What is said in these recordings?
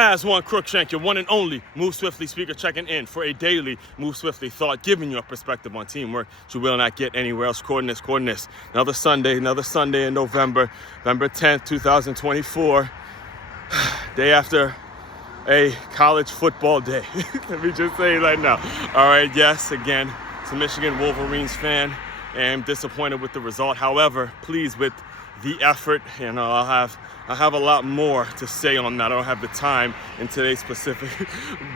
As one Crookshank, your one and only Move Swiftly speaker, checking in for a daily Move Swiftly thought, giving you a perspective on teamwork you will not get anywhere else. Recording this. Another Sunday in November 10th, 2024. Day after a college football day. Let me just say it right now. All right, yes, again, it's a Michigan Wolverines fan, and I'm disappointed with the result. However, pleased with the effort, and I have a lot more to say on that. I don't have the time in today's specific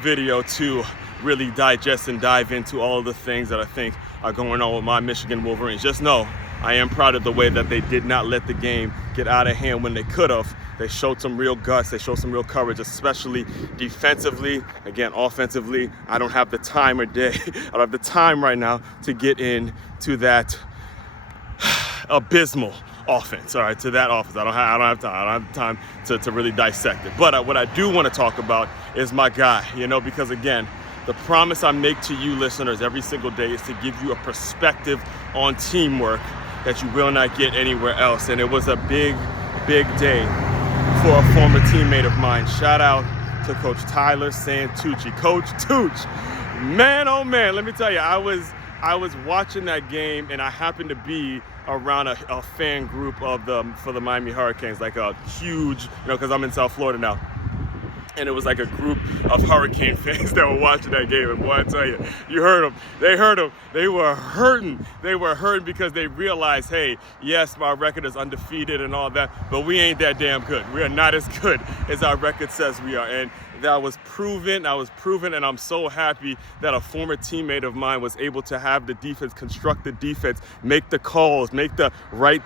video to really digest and dive into all of the things that I think are going on with my Michigan Wolverines. Just know I am proud of the way that they did not let the game get out of hand when they could have. They showed some real guts. They showed some real courage, especially defensively. Again, offensively, I don't have the time or day. I don't have the time right now to get into that abysmal offense, all right, to that offense. I don't have time to really dissect it. But what I do want to talk about is my guy, because again, the promise I make to you listeners every single day is to give you a perspective on teamwork that you will not get anywhere else. And it was a big day for a former teammate of mine. Shout out to Coach Tyler Santucci. Coach Tucc, man, oh man, let me tell you, I was watching that game, and I happened to be around a fan group for the Miami Hurricanes, like a huge, because I'm in South Florida now. And it was like a group of Hurricane fans that were watching that game. And boy, I tell you, you heard them. They heard them. They were hurting. They were hurting because they realized, hey, yes, my record is undefeated and all that, but we ain't that damn good. We are not as good as our record says we are. And that was proven. And I'm so happy that a former teammate of mine was able to have the defense, construct the defense, make the calls, make the right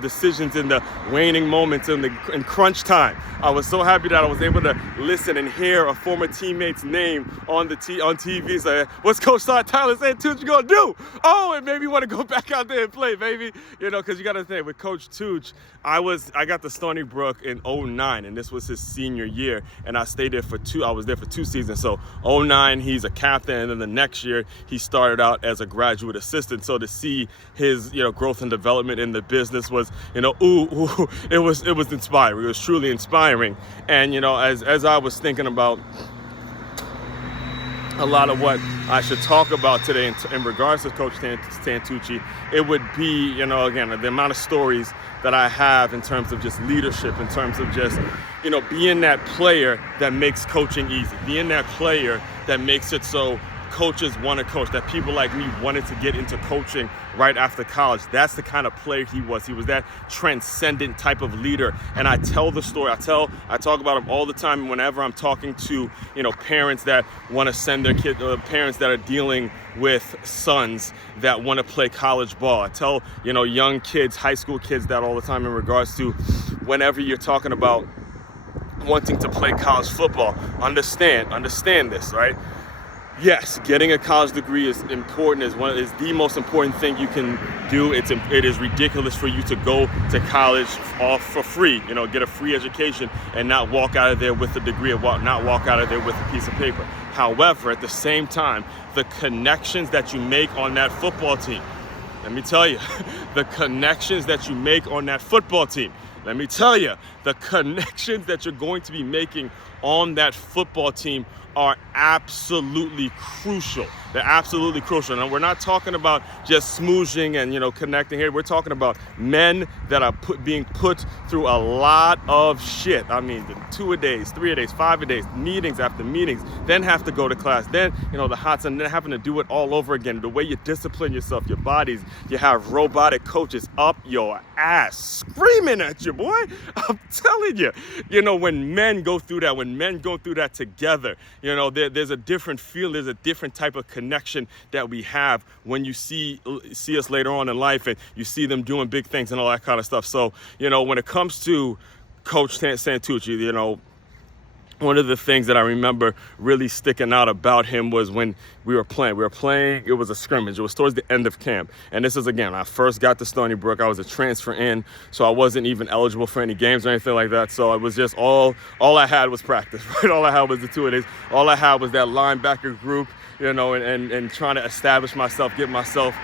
decisions in the waning moments in crunch time. I was so happy that I was able to listen and hear a former teammate's name on TV. So, what's Coach Tyler saying? Tucc, you gonna do? Oh, and maybe you want to go back out there and play, baby. Because you got to think, with Coach Tucc, I got to Stony Brook in 2009, and this was his senior year, and I was there for 2 seasons. So 2009, he's a captain, and then the next year he started out as a graduate assistant. So to see his growth and development in the business was it was inspiring. It was truly inspiring. And as I was thinking about a lot of what I should talk about today in regards to Coach Santucci, it would be, again, the amount of stories that I have in terms of just leadership, in terms of just, being that player that makes coaching easy, being that player that makes it so coaches want to coach, that people like me wanted to get into coaching right after college. That's the kind of player he was. He was that transcendent type of leader. And I tell the story. I talk about him all the time whenever I'm talking to, parents that want to send their kids, parents that are dealing with sons that want to play college ball. I tell, young kids, high school kids that all the time in regards to whenever you're talking about wanting to play college football, understand this, right? Yes, getting a college degree is important. Is the most important thing you can do. It is ridiculous for you to go to college off for free, get a free education and not walk out of there with a degree, not walk out of there with a piece of paper. However, at the same time, the connections that you make on that football team, let me tell you, the connections that you make on that football team, let me tell you, the connections that you're going to be making on that football team are absolutely crucial. They're absolutely crucial. And we're not talking about just smooching and, connecting here. We're talking about men that are being put through a lot of shit. I mean, 2-a-days, 3-a-days, 5-a-days, meetings after meetings, then have to go to class, then, the hots, and then having to do it all over again. The way you discipline yourself, your bodies, you have robotic coaches up your ass, screaming at you, boy. I'm telling you, when men go through that together, there's a different feel, there's a different type of connection that we have when you see us later on in life and you see them doing big things and all that kind of stuff. So, when it comes to Coach Santucci, one of the things that I remember really sticking out about him was when we were playing. It was a scrimmage. It was towards the end of camp. And this is, again, I first got to Stony Brook. I was a transfer in, so I wasn't even eligible for any games or anything like that. So it was just all I had was practice, right? All I had was the 2-a-days. All I had was that linebacker group, and trying to establish myself, get myself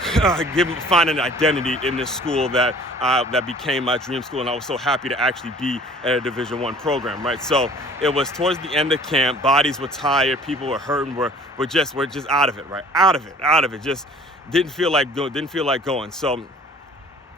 find an identity in this school that became my dream school, and I was so happy to actually be at a Division I program, right? So it was towards the end of camp. Bodies were tired, people were hurting, we're just out of it, right? Out of it. Just didn't feel like going. So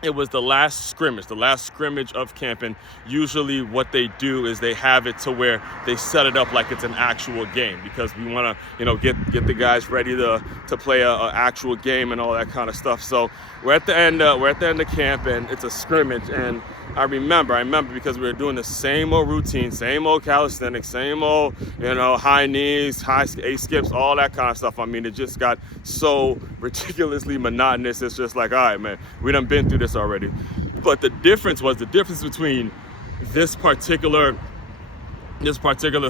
it was the last scrimmage of camp, and usually what they do is they have it to where they set it up like it's an actual game, because we want to, get the guys ready to play a actual game and all that kind of stuff. So we're at the end of camp, and it's a scrimmage, and I remember because we were doing the same old routine, same old calisthenics, same old, high knees, high A skips, all that kind of stuff. I mean, it just got so ridiculously monotonous. It's just like, all right, man, we done been through this already. But the difference between this particular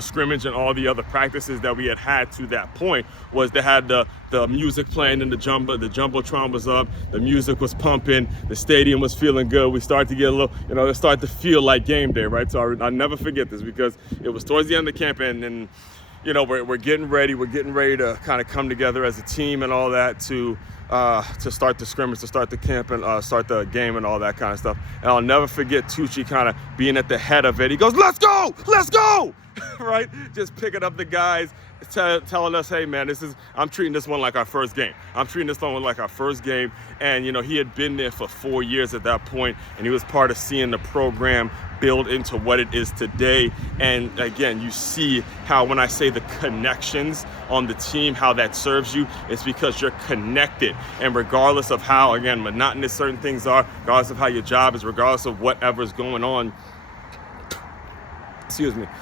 scrimmage and all the other practices that we had to that point was they had the music playing, and the jumbotron was up, the music was pumping, the stadium was feeling good. We started to get a little, it started to feel like game day, right? So I'll never forget this, because it was towards the end of the camp, and we're getting ready to kind of come together as a team and all that to start the scrimmage, to start the camp, and start the game and all that kind of stuff. And I'll never forget Tucci kind of being at the head of it. He goes, let's go, right? Just picking up the guys, telling us, hey man, I'm treating this one like our first game. And he had been there for 4 years at that point, and he was part of seeing the program build into what it is today. And again, you see how when I say the connections on the team, how that serves you, it's because you're connected. And regardless of how, again, monotonous certain things are, regardless of how your job is, regardless of whatever's going on,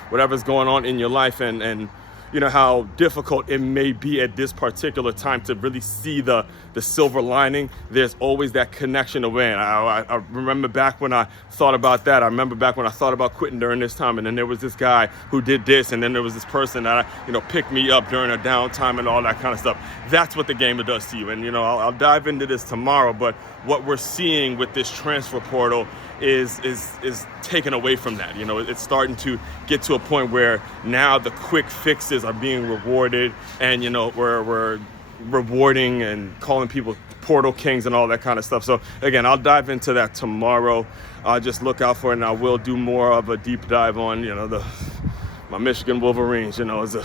whatever's going on in your life, and how difficult it may be at this particular time to really see the silver lining, there's always that connection to win. I remember back when I thought about that. I remember back when I thought about quitting during this time, and then there was this guy who did this, and then there was this person that picked me up during a downtime and all that kind of stuff. That's what the game does to you. And I'll dive into this tomorrow, but what we're seeing with this transfer portal is taken away from that. It's starting to get to a point where now the quick fixes are being rewarded, and we're rewarding and calling people portal kings and all that kind of stuff. So again, I'll dive into that tomorrow. Just look out for it, and I will do more of a deep dive on my Michigan Wolverines. It's a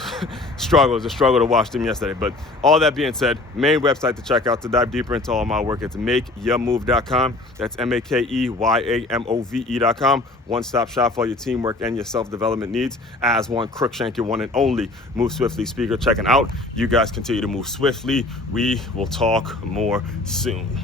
struggle. It's a struggle to watch them yesterday. But all that being said, main website to check out to dive deeper into all my work, it's makeyourmove.com. That's makeyourmove.com. One-stop shop for all your teamwork and your self-development needs. As one, Crookshank, your one and only Move Swiftly speaker, checking out. You guys continue to move swiftly. We will talk more soon.